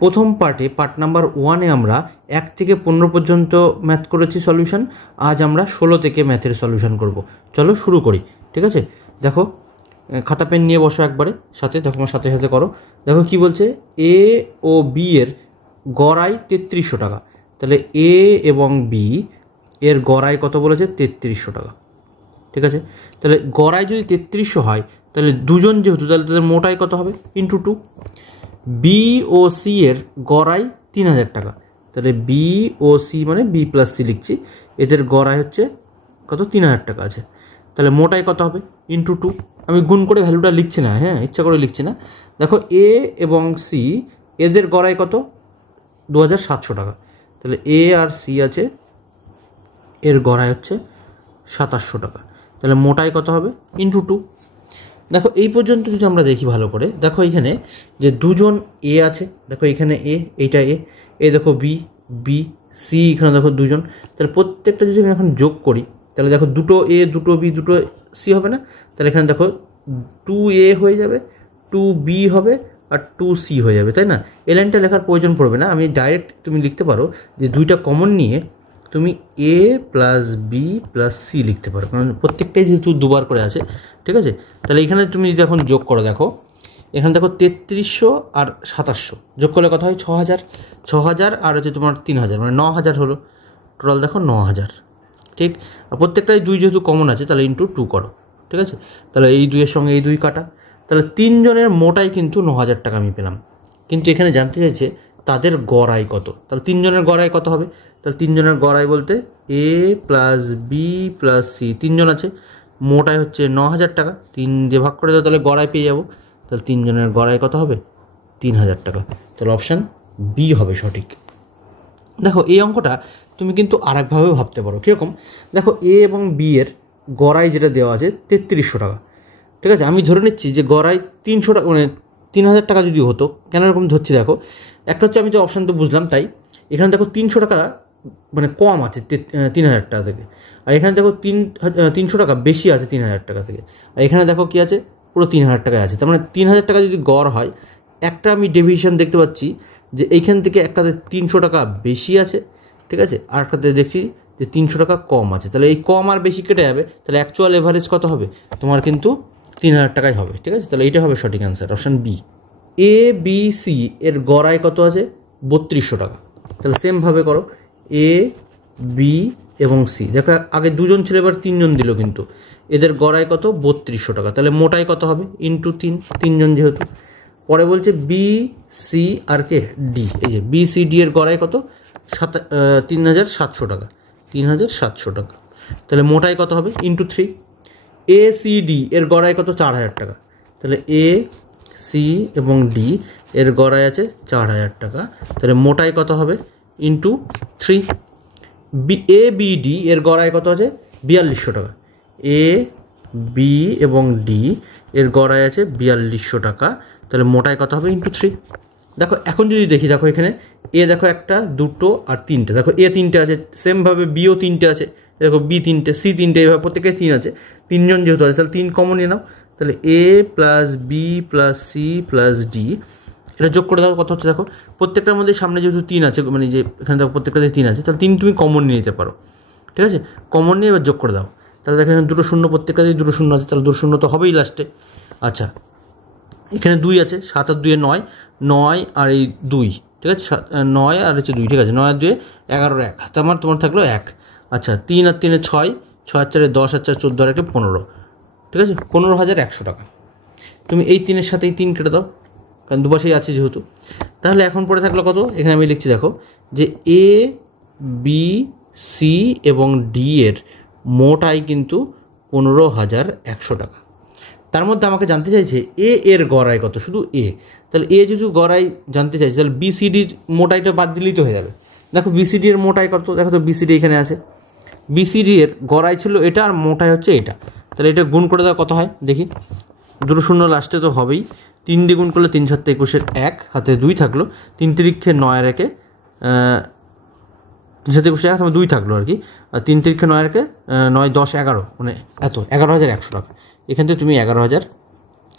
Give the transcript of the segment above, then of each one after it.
প্রথম পার্টে part number 1-এ আমরা 1 থেকে 15 পর্যন্ত ম্যাথ করেছি সলিউশন। আজ আমরা 16 থেকে ম্যাথের সলিউশন করব। চলো শুরু করি। ঠিক আছে, দেখো খাতা পেন নিয়ে বসো একবারে, সাথে দেখো আমার সাথে সাথে করো। দেখো কি বলছে, এ ও বি এর গড় আয় 3300 টাকা। তাহলে এ এবং বি এর গড় আয় কত বলেছে? 3300 টাকা। ঠিক আছে, তাহলে গড় আয় যদি 3300 হয়, তাহলে দুজন যেহেতু, তাহলে তাদের মোট আয় কত হবে? ইন্টু 2। বি ও সি এর গড় আয় 3000 টাকা। তাহলে বি ও সি মানে বি প্লাস সি লিখছি, এদের গড় আয় হচ্ছে কত? 3000 টাকা আছে। তাহলে মোট আয় কত হবে? ইন্টু 2। আমি গুণ করে ভ্যালুটা লিখছি না, হ্যাঁ, ইচ্ছা করে লিখছি না। দেখো এ এবং সি এদের গড় আয় কত? 2700 টাকা। তাহলে এ আর সি আছে, এর গড় আয় হচ্ছে 2700 টাকা। তাহলে মোট আয় কত হবে? ইন্টু 2। দেখো এই পর্যন্ত যদি আমরা দেখি ভালো করে, দেখো এখানে যে দুজন এ আছে, দেখো এখানে এ, এইটা এ দেখো বি, বি সি, এখানে দেখো দুজন। তাহলে প্রত্যেকটা যদি আমি এখন যোগ করি, তাহলে দেখো দুটো এ, দুটো বি, দুটো সি হবে না? তাহলে এখানে দেখো 2a হয়ে যাবে, 2b হবে, আর 2c হয়ে যাবে, তাই না? এই লাইনটা লেখার প্রয়োজন পড়বে না, আমি ডাইরেক্ট তুমি লিখতে পারো যে দুইটা কমন নিয়ে তুমি এ প্লাস বি প্লাস সি লিখতে পারো, কারণ প্রত্যেকটাই যেহেতু দুবার করে আছে। ঠিক আছে, তাহলে এখানে তুমি যদি এখন যোগ করো, দেখো এখানে দেখো 3300 আর 2700 যোগ করলে কত হয়? 6000। 6000 আর হচ্ছে তোমার 3000, মানে 9000 হলো টোটাল। দেখো 9000। ঠিক, আর প্রত্যেকটাই দুই যেহেতু কমন আছে, তাহলে ইন্টু 2 করো। ঠিক আছে, তাহলে এই দুইয়ের সঙ্গে এই দুই কাটা, তাহলে তিনজনের মোটাই কিন্তু 9000 টাকা আমি পেলাম। কিন্তু এখানে জানতে চাইছে তাদের গড় আয় কত। তাহলে তিনজনের গড় আয় কত হবে? তাহলে তিনজনের গড় আয় বলতে এ প্লাস বি প্লাস সি, তিনজন আছে, মোট আয় হচ্ছে 9000 টাকা। 3 দিয়ে ভাগ করে দাও, তাহলে গড় আয় পেয়ে যাবো। তাহলে তিনজনের গড় আয় কত হবে? 3000 টাকা। তাহলে অপশান বি হবে সঠিক। দেখো এই অঙ্কটা তুমি কিন্তু আরেকভাবেও ভাবতে পারো। কীরকম? দেখো এ এবং বি এর গড় আয় যেটা দেওয়া আছে 3300 টাকা। ঠিক আছে, আমি ধরে নিচ্ছি যে গড় আয় 300 টাকা, মানে 3000 টাকা যদি হতো। কেন এরকম ধরছি? দেখো একটা হচ্ছে, আমি তো অপশান তো বুঝলাম, তাই এখানে দেখো 300 টাকা মানে কম আছে 3000 টাকা থেকে, আর এখানে দেখো 300 টাকা বেশি আছে 3000 টাকা থেকে, আর এখানে দেখো কি আছে? পুরো 3000 টাকায় আছে। তার মানে 3000 টাকা যদি গড় হয়, একটা আমি ডেভিয়েশন দেখতে পাচ্ছি যে এইখান থেকে একটাতে 300 টাকা বেশি আছে। ঠিক আছে, আর একটাতে দেখছি যে 300 টাকা কম আছে। তাহলে এই কম আর বেশি কেটে যাবে, তাহলে অ্যাকচুয়াল এভারেজ কত হবে? তোমার কিন্তু 3000 টাকাই হবে। ঠিক আছে, তাহলে এইটা হবে সঠিক answer, option B. A B C এর গড় আয় কত আছে? 3200 টাকা। তাহলে সেমভাবে করো, এ বি এবং সি। দেখো আগে দুজন ছিল, এবার তিনজন দিল, কিন্তু এদের গড় আয় কত? 3200 টাকা। তাহলে মোটাই কত হবে? ইন্টু 3, তিনজন যেহেতু। পরে বলছে বি সি আর কে ডি, এই যে বি সি ডি এর গড় আয় কত? 3700 টাকা। 3700 টাকা। তাহলে মোটাই কত হবে? ইন্টু 3। এ সি ডি এর গড় আয় কত? 4000 টাকা। তাহলে এ সি এবং ডি এর গড় আয় আছে 4000 টাকা। তাহলে মোটাই কত হবে? ইন্টু 3। এ বি ডি এর গড় আয় কত আছে? 4200 টাকা। এ বি এবং ডি এর গড় আয় আছে 4200 টাকা। তাহলে মোটাই কত হবে? ইন্টু 3। দেখো এখন যদি দেখি, দেখো এখানে এ দেখো একটা, দুটো আর তিনটে, দেখো এ তিনটে আছে, সেমভাবে বিও তিনটে আছে, দেখো বি তিনটে, সি তিনটে, এইভাবে প্রত্যেকে 3 আছে। তিনজন যেহেতু আছে, তাহলে 3 কমন নিয়ে নাও। তাহলে A plus B plus C plus D, এটা যোগ করে দাও, কত হচ্ছে? দেখো প্রত্যেকটার মধ্যে সামনে যেহেতু 3 আছে, মানে যে এখানে দেখো প্রত্যেকটাতে 3 আছে, তাহলে 3 তুমি কমন নিয়ে নিতে পারো। ঠিক আছে, কমন নিয়ে এবার যোগ করে দাও। তাহলে দেখো এখানে দুটো শূন্য, প্রত্যেকটাতেই দুটো শূন্য আছে, তাহলে দুটো শূন্য তো হবেই লাস্টে। আচ্ছা, এখানে 2 আছে, 7 আর 2 9, 9 আর এই 2, ঠিক আছে, 9 আর হচ্ছে 2, ঠিক আছে, 9 আর 2 11 আর 1, তোমার থাকলো 1। আচ্ছা, 3 আর 3 6, 6 আর 4 10, আর 4 14 আর 1 15, ঠিক আছে, 15100 টাকা। তুমি এই 3-এর সাথে এই 3 কেটে দাও, কারণ দুপাশেই আছে যেহেতু। তাহলে এখন পড়ে থাকলো কত? এখানে আমি লিখছি, দেখো যে এ বি সি এবং ডি এর মোট আয় কিন্তু 15100 টাকা। তার মধ্যে আমাকে জানতে চাইছে এ এর গড় আয় কত, শুধু এ। তাহলে এ যদি গড় আয় জানতে চাইছে, তাহলে বিসিডির মোট আয়টা বাদ দিলেই তো হয়ে যাবে। দেখো বিসিডি এর মোট আয় কত? দেখো তো বিসিডি এখানে আছে, বিসিডি এর গড় আয় ছিল এটা, আর মোট আয় হচ্ছে এটা। তাহলে এটা গুণ করে দেওয়া কত হয় দেখি? দুটো শূন্য লাস্টে তো হবেই, 3 দিয়ে গুণ করলে 3 7 21, 1 হাতে 2 থাকলো, 3 তিরিক্ষে 9 আর 1, 3 7 21 1 2 থাকলো আর কি, আর 3 তিরিক্ষে 9 আর 1 9 10 11, মানে এত 11100 টাকা। এখান থেকে তুমি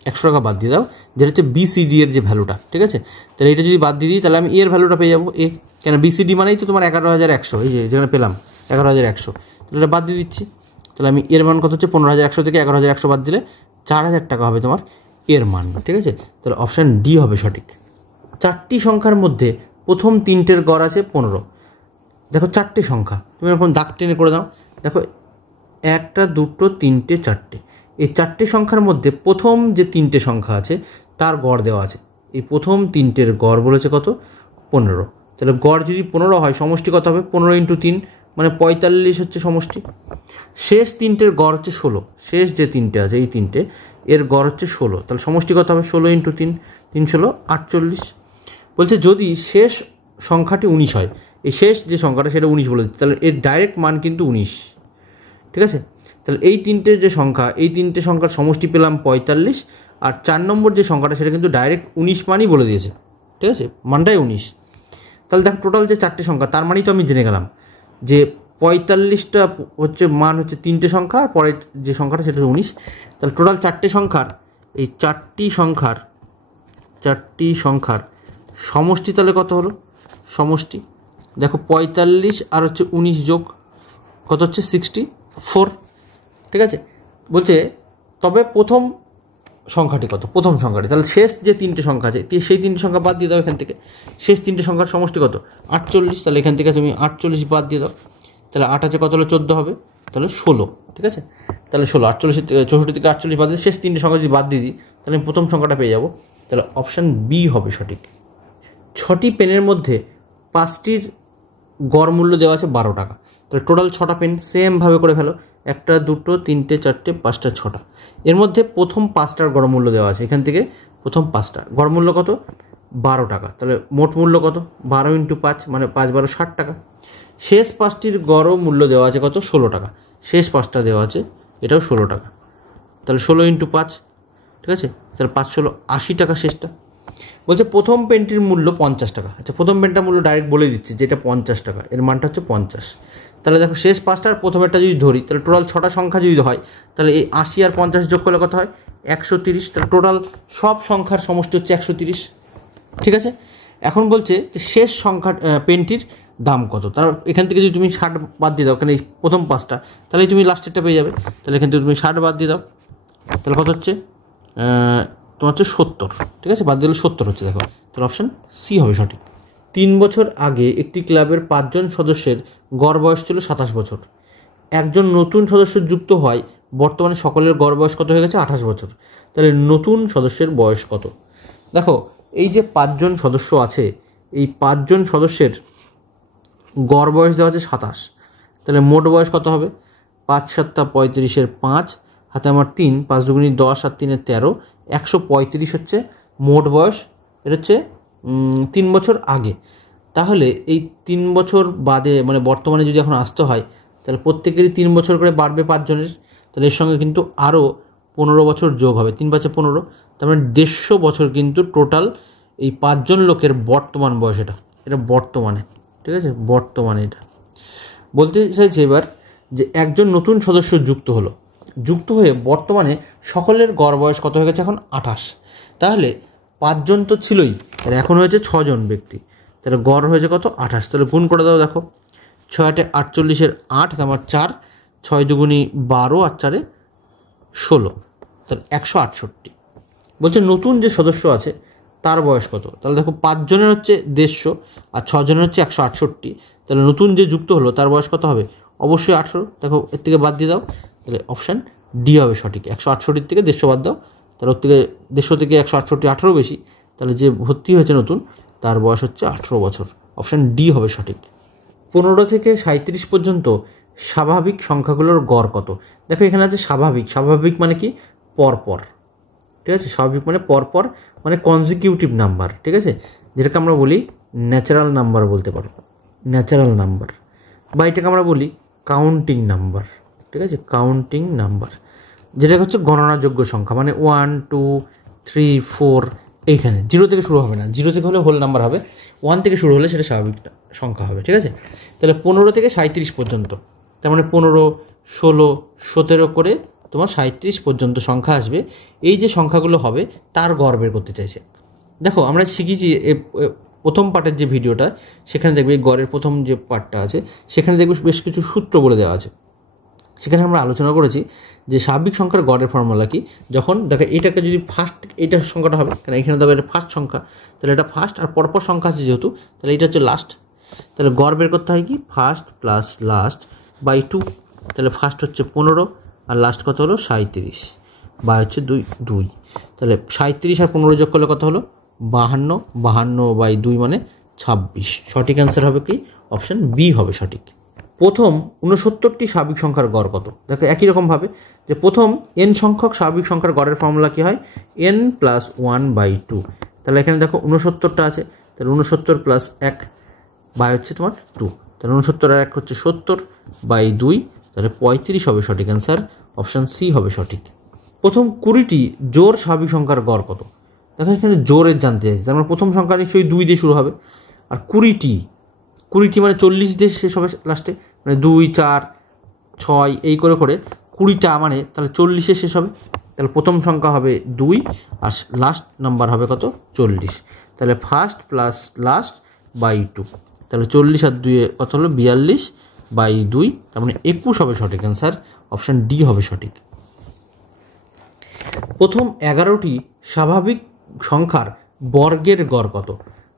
100 টাকা বাদ দিয়ে দাও, যেটা হচ্ছে BCD এর যে ভ্যালুটা, ঠিক আছে। তাহলে এটা যদি বাদ দিয়ে দিই তাহলে আমি এর ভ্যালুটা পেয়ে যাবো এ, কেন BCD মানেই তো তোমার 11,100, এই যে যেখানে পেলাম 11,100, তাহলে এটা বাদ দিয়ে দিচ্ছি। তাহলে আমি এর মান কত হচ্ছে 15,100 থেকে 11,100 বাদ দিলে 4,000 টাকা হবে তোমার এর মান, ঠিক আছে। তাহলে অপশান ডি হবে সঠিক। 4টি সংখ্যার মধ্যে প্রথম 3টের গড় আছে 15। দেখো 4টে সংখ্যা, তুমি এখন দাগ টেনে করে দাও। দেখো 1, 2, 3, 4টে, এই 4টে সংখ্যার মধ্যে প্রথম যে 3টে সংখ্যা আছে তার গড় দেওয়া আছে। এই প্রথম 3টের গড় বলেছে কত? 15। তাহলে গড় যদি 15 হয় সমষ্টি কত হবে? 15 × 3 মানে 45 হচ্ছে সমষ্টি। শেষ 3টের গড় হচ্ছে 16, শেষ যে 3টে আছে এই 3টে এর গড় হচ্ছে 16, তাহলে সমষ্টি কত হবে? 16 × 3, 3 × 16 48। বলছে যদি শেষ সংখ্যাটি 19 হয়, এই শেষ যে সংখ্যাটা সেটা 19 বলে দিচ্ছে, তাহলে এর ডাইরেক্ট মান কিন্তু 19, ঠিক আছে। তাহলে এই 3টে যে সংখ্যা, এই 3টে সংখ্যার সমষ্টি পেলাম 45, আর 4 নম্বর যে সংখ্যাটা সেটা কিন্তু ডাইরেক্ট 19 মানই বলে দিয়েছে, ঠিক আছে, মানটাই 19। তাহলে দেখো টোটাল যে 4টে সংখ্যা তার মানেই তো আমি জেনে গেলাম যে 45টা হচ্ছে মান হচ্ছে 3টে সংখ্যা, আর পরের যে সংখ্যাটা সেটা 19। তাহলে টোটাল 4টে সংখ্যার, এই 4টি সংখ্যার সমষ্টি তাহলে কত হলো? সমষ্টি দেখো 45 আর হচ্ছে 19 যোগ কত হচ্ছে 64, ঠিক আছে। বলছে তবে প্রথম সংখ্যাটি কত? প্রথম সংখ্যাটি, তাহলে শেষ যে 3টে সংখ্যা আছে সেই 3টে সংখ্যা বাদ দিয়ে দাও এখান থেকে। শেষ 3টে সংখ্যার সমষ্টি কত? 48, তাহলে এখান থেকে তুমি 48 বাদ দিয়ে দাও। তাহলে 8 আছে কত হলো? 14 হবে, তাহলে 16, ঠিক আছে। তাহলে 16, 48 64 থেকে 48 বাদ দিয়ে শেষ 3টে সংখ্যা যদি বাদ দিয়ে দিই তাহলে আমি প্রথম সংখ্যাটা পেয়ে যাবো। তাহলে অপশান বি হবে সঠিক। 6টি পেনের মধ্যে 5টির গড় মূল্য দেওয়া আছে 12 টাকা। তাহলে টোটাল 6টা পেন সেমভাবে করে ফেলো, 1, 2, 3, 4, 5, 6টা। এর মধ্যে প্রথম 5টার গড় মূল্য দেওয়া আছে, এখান থেকে প্রথম 5টা গড় মূল্য কত? 12 টাকা। তাহলে মোট মূল্য কত? 12 × 5 মানে 5 × 12 60 টাকা। শেষ 5টির গড় মূল্য দেওয়া আছে কত? 16 টাকা। শেষ 5টা দেওয়া আছে, এটাও 16 টাকা। তাহলে 16 × 5, ঠিক আছে। তাহলে 5 16 80 টাকা শেষটা। বলছে প্রথম পেনটির মূল্য 50 টাকা। আচ্ছা, প্রথম পেনটার মূল্য ডাইরেক্ট বলে দিচ্ছে যে এটা 50 টাকা, এর মানটা হচ্ছে 50। তাহলে দেখো শেষ 5টার প্রথমেরটা যদি ধরি তাহলে টোটাল 6টা সংখ্যা যদি হয় তাহলে এই 80 আর 50 যোগ করলে কত হয়? 130। তাহলে টোটাল সব সংখ্যার সমষ্টি হচ্ছে 130, ঠিক আছে। এখন বলছে যে শেষ সংখ্যা পেনটির দাম কত? তার এখান থেকে যদি তুমি 60 বাদ দিয়ে দাও, কারণ এই প্রথম 5টা, তাহলে তুমি লাস্টেরটা পেয়ে যাবে। তাহলে এখান থেকে তুমি 60 বাদ দিয়ে দাও, তাহলে কত হচ্ছে? তোমার হচ্ছে 70, ঠিক আছে। বাদ দিলে 70 হচ্ছে, দেখো। তাহলে অপশান সি হবে সঠিক। 3 বছর আগে একটি ক্লাবের 5 জন সদস্যের গড় বয়স ছিল 27 বছর। একজন নতুন সদস্য যুক্ত হয়, বর্তমানে সকলের গড় বয়স কত হয়ে গেছে? 28 বছর। তাহলে নতুন সদস্যের বয়স কত? দেখো এই যে 5 জন সদস্য আছে, এই 5 জন সদস্যের গড় বয়স দেওয়া আছে 27, তাহলে মোট বয়স কত হবে? 5 7 35 5 হাতে আমার 3, 5 2 10 আর 3 13, 135 হচ্ছে মোট বয়স। এটা হচ্ছে 3 বছর আগে। তাহলে এই 3 বছর বাদে মানে বর্তমানে যদি এখন আসতে হয় তাহলে প্রত্যেকেরই 3 বছর করে বাড়বে 5 জনের, তাহলে এর সঙ্গে কিন্তু আরও 15 বছর যোগ হবে, 3 5 15, তার মানে 150 বছর কিন্তু টোটাল এই 5 জন লোকের বর্তমান বয়স। এটা বর্তমানে, ঠিক আছে, বর্তমানে। এটা বলতে চাইছে এবার যে একজন নতুন সদস্য যুক্ত হয়ে বর্তমানে সকলের গড় বয়স কত হয়ে গেছে? এখন 28। তাহলে 5 জন তো ছিলই, তাহলে এখন হয়েছে 6 জন ব্যক্তি, তাহলে গড় হয়েছে কত? 28। তাহলে গুণ করে দাও, দেখো 6 8 48 8, আমার 4, 6 2 12 আর 4 16, তাহলে 168। বলছে নতুন যে সদস্য আছে তার বয়স কত? তাহলে দেখো 5 জনের হচ্ছে 150 আর 6 জনের হচ্ছে 168, তাহলে নতুন যে যুক্ত হলো তার বয়স কত হবে? অবশ্যই 18। দেখো এর থেকে বাদ দিয়ে দাও, তাহলে অপশান ডি হবে সঠিক। 168 থেকে 150 বাদ দাও, তাহলে ওর থেকে 150 থেকে 168 18 বেশি, তাহলে যে ভর্তি হয়েছে নতুন তার বয়স হচ্ছে 18 বছর। অপশান ডি হবে সঠিক। 15 থেকে 37 পর্যন্ত স্বাভাবিক সংখ্যাগুলোর গড় কত? দেখো এখানে আছে স্বাভাবিক মানে কি? পরপর, ঠিক আছে। স্বাভাবিক মানে পরপর, মানে কনজিকিউটিভ নাম্বার, ঠিক আছে, যেটাকে আমরা বলি ন্যাচারাল নাম্বার বলতে পারো, ন্যাচারাল নাম্বার, বা এটাকে আমরা বলি কাউন্টিং নাম্বার, ঠিক আছে, কাউন্টিং নাম্বার, যেটা হচ্ছে গণনাযোগ্য সংখ্যা, মানে 1 2 3 4, এইখানে 0 থেকে শুরু হবে না, 0 থেকে হলে হোল নাম্বার হবে, 1 থেকে শুরু হলে সেটা স্বাভাবিক সংখ্যা হবে, ঠিক আছে। তাহলে 15 থেকে 37 পর্যন্ত, তার মানে 15 16 17 করে তোমার 37 পর্যন্ত সংখ্যা আসবে। এই যে সংখ্যাগুলো হবে তার গড় বের করতে চাইছে। দেখো আমরা শিখেছি প্রথম পার্টের যে ভিডিওটা, সেখানে দেখবে গড়ের প্রথম যে পার্টটা আছে সেখানে দেখবে বেশ কিছু সূত্র বলে দেওয়া আছে। সেখানে আমরা আলোচনা করেছি যে স্বাভাবিক সংখ্যার গড়ের ফর্মুলা কি। যখন দেখো এটাকে যদি ফার্স্ট, এইটা সংখ্যাটা হবে, কারণ এখানে দেখো এটা ফার্স্ট সংখ্যা, তাহলে এটা ফার্স্ট, আর পরপর সংখ্যা আছে যেহেতু, তাহলে এটা হচ্ছে লাস্ট। তাহলে গড় বের করতে হয় কি, ফার্স্ট প্লাস লাস্ট বাই 2। তাহলে ফার্স্ট হচ্ছে 15 আর লাস্ট কত হলো 37, বা হচ্ছে 2। তাহলে 37 আর 15 যোগ করলে কত হলো 52, 52 বাই 2 মানে 26। সঠিক অ্যান্সার হবে কি, অপশান বি হবে সঠিক। প্রথম 69টি স্বাভাবিক সংখ্যার গড় কত। দেখো একই রকমভাবে যে প্রথম n সংখ্যক স্বাভাবিক সংখ্যার গড়ের ফর্মুলা কী হয়, n + 1/2। তাহলে এখানে দেখো 69টা আছে, তাহলে 69 + 1 বাই হচ্ছে তোমার 2। তাহলে 69 আর 1 হচ্ছে 70/2, তাহলে 35 হবে সঠিক অ্যান্সার, অপশান সি হবে সঠিক। প্রথম 20টি জোড় স্বাভাবিক সংখ্যার গড় কত। দেখো এখানে জোরের জানতে চাইছে, তার মানে প্রথম সংখ্যা নিশ্চয়ই 2 দিয়ে শুরু হবে, আর 20টি মানে 40 দিয়ে শেষ হবে লাস্টে, মানে 2, 4, 6 এই করে করে 20টা মানে তাহলে 40-এ শেষ হবে। তাহলে প্রথম সংখ্যা হবে 2 আর লাস্ট নাম্বার হবে কত 40। তাহলে ফার্স্ট প্লাস লাস্ট বাই 2, তাহলে 40 আর 2 কত হলো 42/2, তার মানে 21 হবে সঠিক অ্যান্সার, অপশান ডি হবে সঠিক। প্রথম 11টি স্বাভাবিক সংখ্যার বর্গের গড় কত।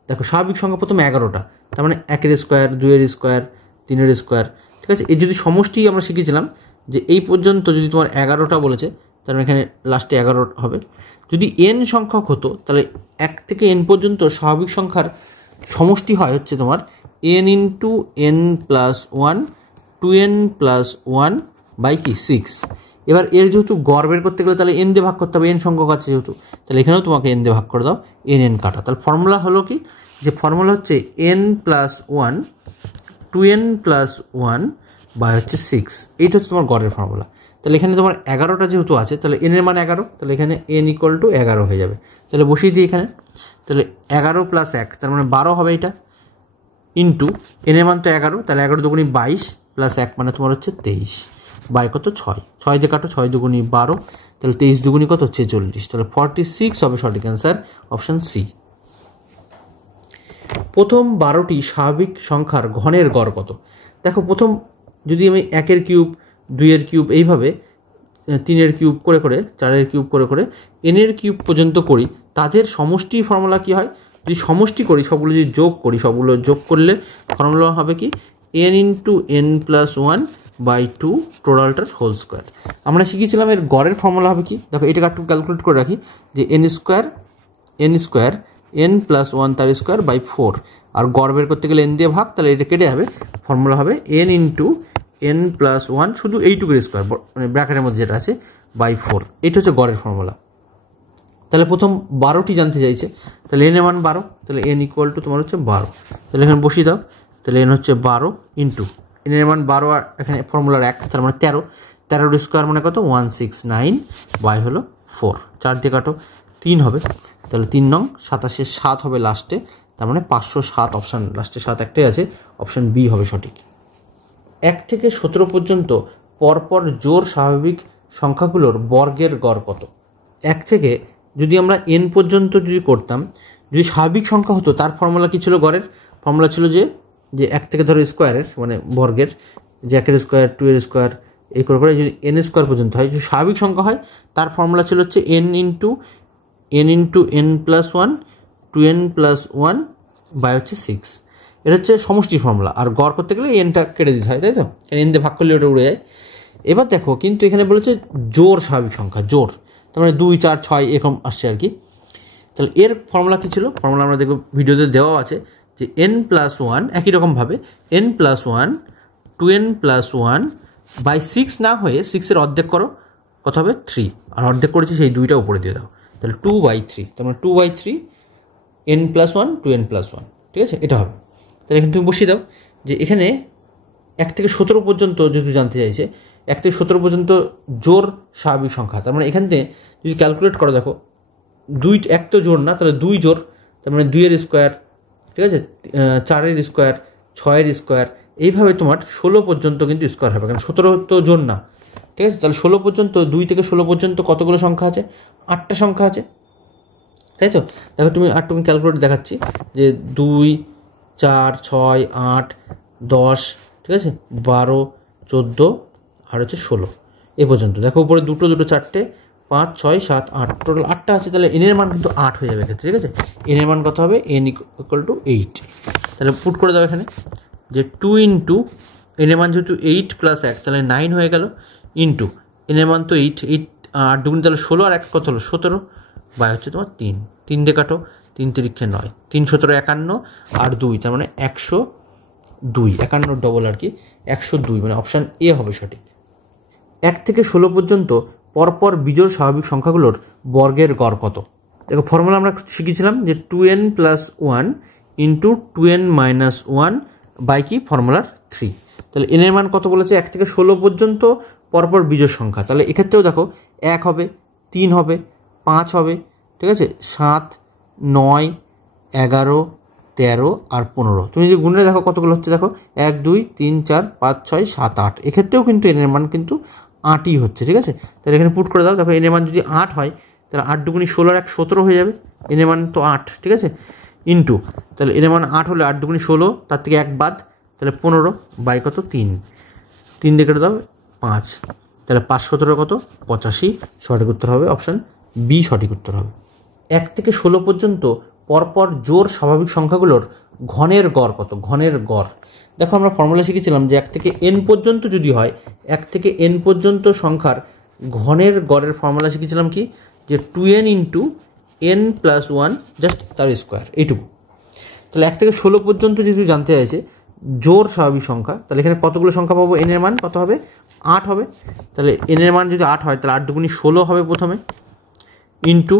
দেখো স্বাভাবিক সংখ্যা প্রথম 11টা, তার মানে 1-এর স্কোয়ার, 2-এর স্কোয়ার, 3-এর স্কোয়ার, ঠিক আছে। এই যদি সমষ্টি আমরা শিখেছিলাম যে এই পর্যন্ত যদি তোমার 11টা বলেছে, তার মানে এখানে লাস্টে 11 হবে। যদি n সংখ্যক হতো তাহলে 1 থেকে n পর্যন্ত স্বাভাবিক সংখ্যার সমষ্টি হয় হচ্ছে তোমার n × n + 1, 2n + 1 বাই কি 6। এবার এর যেহেতু গড় বের করতে গেলে তাহলে n দিয়ে ভাগ করতে হবে, n সংখ্যক আছে যেহেতু, তাহলে এখানেও তোমাকে n দিয়ে ভাগ করে দাও, n কাটা। তাহলে ফর্মুলা হলো কি, যে ফর্মুলা হচ্ছে n + 1, 2n + 1 বাই হচ্ছে 6। এইটা হচ্ছে তোমার গড়ের ফর্মুলা। তাহলে এখানে তোমার 11টা যেহেতু আছে, তাহলে n এর মান 11, তাহলে এখানে n = 11 হয়ে যাবে। তাহলে বসিয়ে দিই এখানে, তাহলে 11 + 1 তার মানে 12 হবে এটা, ইন্টু n এর মান তো 11, তাহলে 11 দুগুণি 22 + 1 মানে তোমার হচ্ছে 23 বাই কত 6। 6 দিয়ে কাটো, 6 দুগুণি 12, তাহলে 23 দুগুণি কত 46, তাহলে 46 হবে সঠিক অ্যান্সার, অপশান সি। প্রথম 12টি স্বাভাবিক সংখ্যার ঘনের গড় কত। দেখো প্রথম যদি আমি 1-এর কিউব, 2-এর কিউব, এইভাবে 3-এর কিউব করে করে, 4-এর কিউব করে করে n-এর কিউব পর্যন্ত করি, তাদের সমষ্টি ফর্মুলা কি হয়, যদি সমষ্টি করি সবগুলো যদি যোগ করি, সবগুলো যোগ করলে ফর্মুলা হবে কি n × n + 1/2 টোটালটার হোল স্কোয়ার। আমরা শিখেছিলাম এর গড়ের ফর্মুলা হবে কি, দেখো এটাকে একটু ক্যালকুলেট করে রাখি, যে n স্কোয়ার n + 1 তার স্কোয়ার বাই 4, আর গড় বের করতে গেলে n দিয়ে ভাগ, তাহলে এটা কেটে যাবে, ফর্মুলা হবে n × n + 1 শুধু এইটুকুর স্কোয়ার, মানে ব্র্যাকেটের মধ্যে যেটা আছে বাই 4, এটা হচ্ছে গড়ের ফর্মুলা। তাহলে প্রথম 12টি জানতে চাইছে, তাহলে n এর মান 12, তাহলে n = তোমার হচ্ছে 12, তাহলে এখানে বসিয়ে দাও, তাহলে n হচ্ছে 12 ইন্টু n এর মান 12 আর এখানে ফর্মুলার 1, তার মানে 13, 13-এর স্কোয়ার মানে কত 169 বাই হলো 4, 4 দিয়ে কাটো 3 হবে, তাহলে 3 নং 27-এ 7 হবে লাস্টে, তার মানে 507, অপশান লাস্টে 7 একটাই আছে, অপশান বি হবে সঠিক। 1 থেকে 17 পর্যন্ত পরপর জোড় স্বাভাবিক সংখ্যাগুলোর বর্গের গড় কত। 1 থেকে যদি আমরা n পর্যন্ত যদি করতাম, যদি স্বাভাবিক সংখ্যা হতো তার ফর্মুলা কী ছিল, গড়ের ফর্মুলা ছিল যে 1 থেকে ধরো স্কোয়ারের মানে বর্গের, যে 1-এর স্কোয়ার, 2-এর স্কোয়ার এই করে করে যদি n স্কোয়ার পর্যন্ত হয়, যদি স্বাভাবিক সংখ্যা হয় তার ফর্মুলা ছিল হচ্ছে n × n + 1, 2n + 1 বাই হচ্ছে 6। এটা হচ্ছে সমষ্টির ফর্মুলা, আর গড় করতে গেলে nটা কেটে দিতে হয়, তাই তো, n দিয়ে ভাগ করলে ওটা উড়ে যায়। এবার দেখো কিন্তু এখানে বলেছে জোড় স্বাভাবিক সংখ্যা, জোড়, তার মানে 2, 4, 6 এরকম আসছে আর কি। তাহলে এর ফর্মুলা কী ছিল, ফর্মুলা আমরা দেখব ভিডিওতে দেওয়া আছে, যে n + 1 একই রকমভাবে n + 1, 2n + 1 বাই 6 না হয়ে 6-এর অর্ধেক করো, কত হবে 3, আর অর্ধেক করেছি সেই 2টা উপরে দিয়ে দাও, তাহলে 2/3, তার মানে 2/3 n + 1, 2n + 1, ঠিক আছে, এটা হবে। তাহলে এখানে তুমি বসিয়ে দাও, যে এখানে 1 থেকে 17 পর্যন্ত যদি জানতে চাইছে, 1 থেকে 17 পর্যন্ত জোড় স্বাভাবিক সংখ্যা, তার মানে এখান থেকে যদি ক্যালকুলেট করো, দেখো 1 তো জোড় না, তাহলে 2 জোড়, তার মানে 2-এর স্কোয়ার, ঠিক আছে, 4-এর স্কোয়ার, 6-এর স্কোয়ার, এইভাবে তোমার 16 পর্যন্ত কিন্তু স্কোয়ার হবে, কারণ 17 তো জোড় না, ঠিক আছে। তাহলে 16 পর্যন্ত 2 থেকে 16 পর্যন্ত কতগুলো সংখ্যা আছে? 8টা সংখ্যা আছে, তাই তো। দেখো তুমি ক্যালকুলেট দেখাচ্ছি যে 2, 4, 6, 8, 10, ঠিক আছে, 12, 14 আর হচ্ছে 16 এ পর্যন্ত। দেখো উপরে দুটো 4টে, 5, 6, 7, 8, টোটাল 8টা আছে। তাহলে এনের মান কিন্তু 8 হয়ে যাবে এক্ষেত্রে, ঠিক আছে। এনের মান কত হবে? n = 8। তাহলে পুট করে দাও এখানে যে 2 ইন্টু এনের মান যেহেতু 8 + 1 তাহলে 9 হয়ে গেল, ইন্টু এনের মান তো 8, 8 দুগুণ তাহলে 16 আর 1 কত হলো? 17 বাই হচ্ছে তোমার 3 দিয়ে কাটো, 3 তিরিক্ষে 9, 3 17 51 আর 2 তার মানে 102, 51 ডবল আর কি 102, মানে অপশান এ হবে সঠিক। 1 থেকে 16 পর্যন্ত পরপর বিজোড় স্বাভাবিক সংখ্যাগুলোর বর্গের গড় কত? দেখো ফর্মুলা আমরা শিখেছিলাম যে 2n + 1 ইন্টু 2n - 1 বাই কি ফর্মুলার 3। তাহলে n এর মান কত বলেছে? 1 থেকে 16 পর্যন্ত পরপর বিজোড় সংখ্যা। তাহলে এক্ষেত্রেও দেখো 1 হবে, 3 হবে, 5 হবে, ঠিক আছে, 7, 9, 11, 13 আর 15। তুমি যদি গুণে দেখো কতগুলো হচ্ছে, দেখো 1, 2, 3, 4, 5, 6, 7, 8। এক্ষেত্রেও কিন্তু n এর মান কিন্তু 8ই হচ্ছে, ঠিক আছে। তাহলে এখানে পুট করে দাও। দেখো n এর মান যদি 8 হয় তাহলে 8 দুগুণি 16 আর 1 17 হয়ে যাবে। n এর মান তো 8, ঠিক আছে, ইন্টু তাহলে n এর মান 8 হলে 8 দুগুণি 16, তার থেকে 1 বাদ, তাহলে 15 বাই কত? 3 দিয়ে কেটে দাও 5, তাহলে 5 17 কত? 85। সঠিক উত্তর হবে অপশান বি, সঠিক উত্তর হবে। 1 থেকে 16 পর্যন্ত পরপর জোড় স্বাভাবিক সংখ্যাগুলোর ঘনের গড় কত? ঘনের গড় দেখো আমরা ফর্মুলা শিখেছিলাম যে 1 থেকে n পর্যন্ত যদি হয়, 1 থেকে n পর্যন্ত সংখ্যার ঘনের গড়ের ফর্মুলা শিখেছিলাম কি, যে 2n ইন্টু n + 1 জাস্ট তার স্কোয়ার, এইটুকু। তাহলে 1 থেকে 16 পর্যন্ত যদি জানতে চাইছে জোড় স্বাভাবিক সংখ্যা, তাহলে এখানে কতগুলো সংখ্যা পাবো? n এর মান কত হবে? 8 হবে। তাহলে n এর মান যদি 8 হয় তাহলে 8 দুগুণি 16 হবে প্রথমে, ইন্টু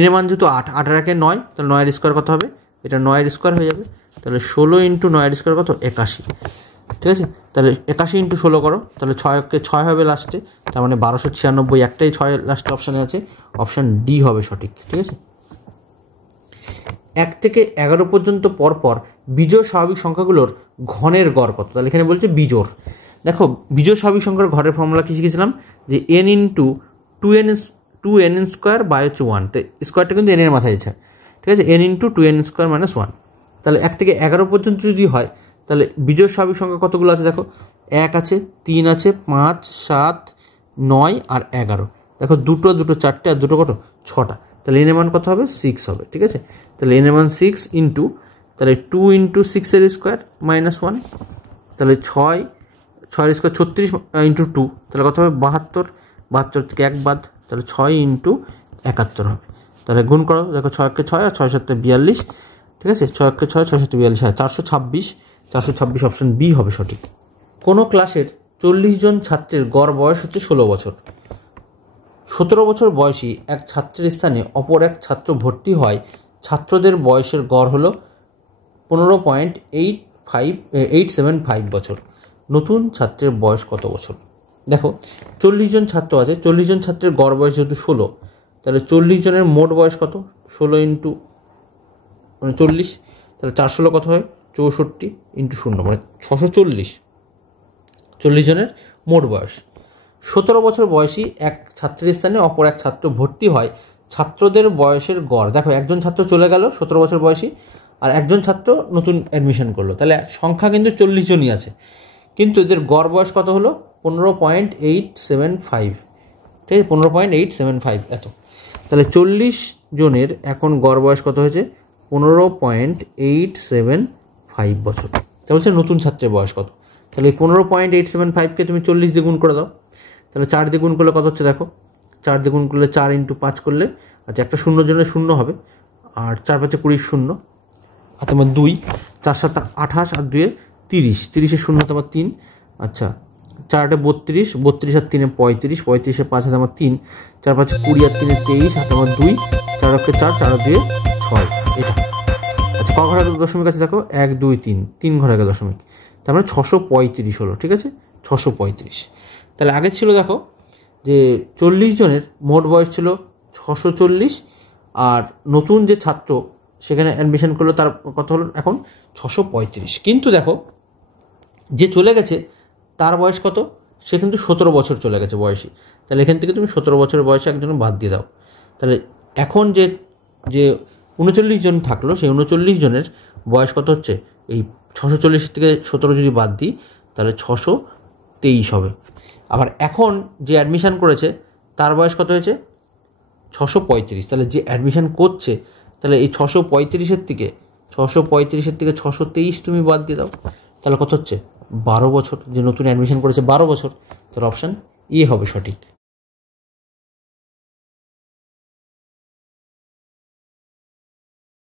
n এর মান যেহেতু 8, 8 আর 1 9, তাহলে 9 এর স্কোয়ার কত হবে? এটা 9 এর স্কোয়ার হয়ে যাবে। তাহলে 16 ইন্টু 9 এর স্কোয়ার কত? 81, ঠিক আছে। তাহলে 81 ইন্টু 16 করো, তাহলে 6 হবে লাস্টে, তার মানে 1296, একটাই 6 লাস্টে অপশানে আছে, অপশান ডি হবে সঠিক, ঠিক আছে। 1 থেকে 11 পর্যন্ত পরপর বিজোড় স্বাভাবিক সংখ্যাগুলোর ঘনের গড় কত? তাহলে এখানে বলছে বিজোড়। দেখো বিজোড় স্বাভাবিক সংখ্যার ঘরের ফর্মুলা কি শিখেছিলাম, যে n into 2n square by হচ্ছে 1, তো স্কোয়ারটা কিন্তু n এর মাথায় আছে, ঠিক আছে, n ইন্টু 2n স্কোয়ার - 1। তাহলে 1 থেকে 11 পর্যন্ত যদি হয় তাহলে বিজোড় স্বাভাবিক সংখ্যা কতগুলো আছে? দেখো 1 আছে, 3 আছে, 5, 7, 9 আর 11। দেখো দুটো 4টে আর দুটো কত? 6টা। তাহলে n এর মান কত হবে? 6 হবে, ঠিক আছে। তাহলে n এর মান 6 ইন্টু, তাহলে 2 ইন্টু 6 এর স্কোয়ার - 1, তাহলে 6 এর স্কোয়ার 36 ইন্টু 2, তাহলে কত হবে? 72, 72 থেকে 1 বাদ, তাহলে 6 ইন্টু 71 হবে। তাহলে গুণ করো, দেখো 6 × 6 আর 6 × 7 = 42, ঠিক আছে, 6 × 6 6 × 7 = 42, 426 অপশান বি হবে সঠিক। কোনো ক্লাসের 40 জন ছাত্রের গড় বয়স হচ্ছে 16 বছর। 17 বছর বয়সী এক ছাত্রের স্থানে অপর এক ছাত্র ভর্তি হয়, ছাত্রদের বয়সের গড় হলো 15.875 বছর। নতুন ছাত্রের বয়স কত বছর? দেখো 40 জন ছাত্র আছে, 40 জন ছাত্রের গড় বয়স যেহেতু 16, তাহলে 40 জনের মোট বয়স কত? 16 ইন্টু 40, তাহলে 416 কত হয়? 64 ইন্টু 0, মানে 640। 40 জনের মোট বয়স। 17 বছর বয়সী এক ছাত্রের স্থানে অপর এক ছাত্র ভর্তি হয়, ছাত্রদের বয়সের গড়। দেখো একজন ছাত্র চলে গেল 17 বছর বয়সী, আর একজন ছাত্র নতুন অ্যাডমিশন করলো, তাহলে সংখ্যা কিন্তু 40 জনই আছে, কিন্তু এদের গড় বয়স কত হলো? 15.875, ঠিক আছে, 15.875 এত। তাহলে 40 জনের এখন গড় বয়স কত হয়েছে? 15.875 বছর। তা বলছে নতুন ছাত্রের বয়স কত? তাহলে এই 15.875কে তুমি 40 দিয়ে গুণ করে দাও, তাহলে 4 দিয়ে গুণ করলে কত হচ্ছে? দেখো 4 দিয়ে গুণ করলে 4 ইন্টু 5 করলে, আচ্ছা একটা শূন্য জন্য 0 হবে, আর 4 5 20 0, আর তোমার 2, 4 7 28 আর 2 30, 30 0 তোমার 3, আচ্ছা 4 32, 32 আর 3 35, 35 5 হাতে আমার 3, 4 5 20 আর 3 23, হাতে আমার 2, 4 4, 4 2 6, এটা। আচ্ছা ক ঘরে দশমিক আছে? দেখো 1 2 3, 3 ঘরে আগে দশমিক, তার মানে 635 হলো, ঠিক আছে, 635। তাহলে আগে ছিল দেখো যে 40 জনের মোট বয়স ছিল 640, আর নতুন যে ছাত্র সেখানে অ্যাডমিশন করলো তার কত হলো এখন? 635। কিন্তু দেখো যে চলে গেছে তার বয়স কত? সে কিন্তু 17 বছর চলে গেছে বয়সী, তাহলে এখান থেকে তুমি 17 বছরের বয়সে একজন বাদ দিয়ে দাও। তাহলে এখন যে যে 39 জন থাকলো, সেই 39 জনের বয়স কত হচ্ছে, এই 640 থেকে 17 যদি বাদ দিই তাহলে 623 হবে। আবার এখন যে অ্যাডমিশান করেছে তার বয়স কত হয়েছে, 635। তাহলে যে অ্যাডমিশান করছে, তাহলে এই 635-এর থেকে 623 তুমি বাদ দিয়ে দাও, তাহলে কত হচ্ছে, 12 বছর। যে নতুন অ্যাডমিশন করেছে 12 বছর, তার অপশান এ হবে সঠিক।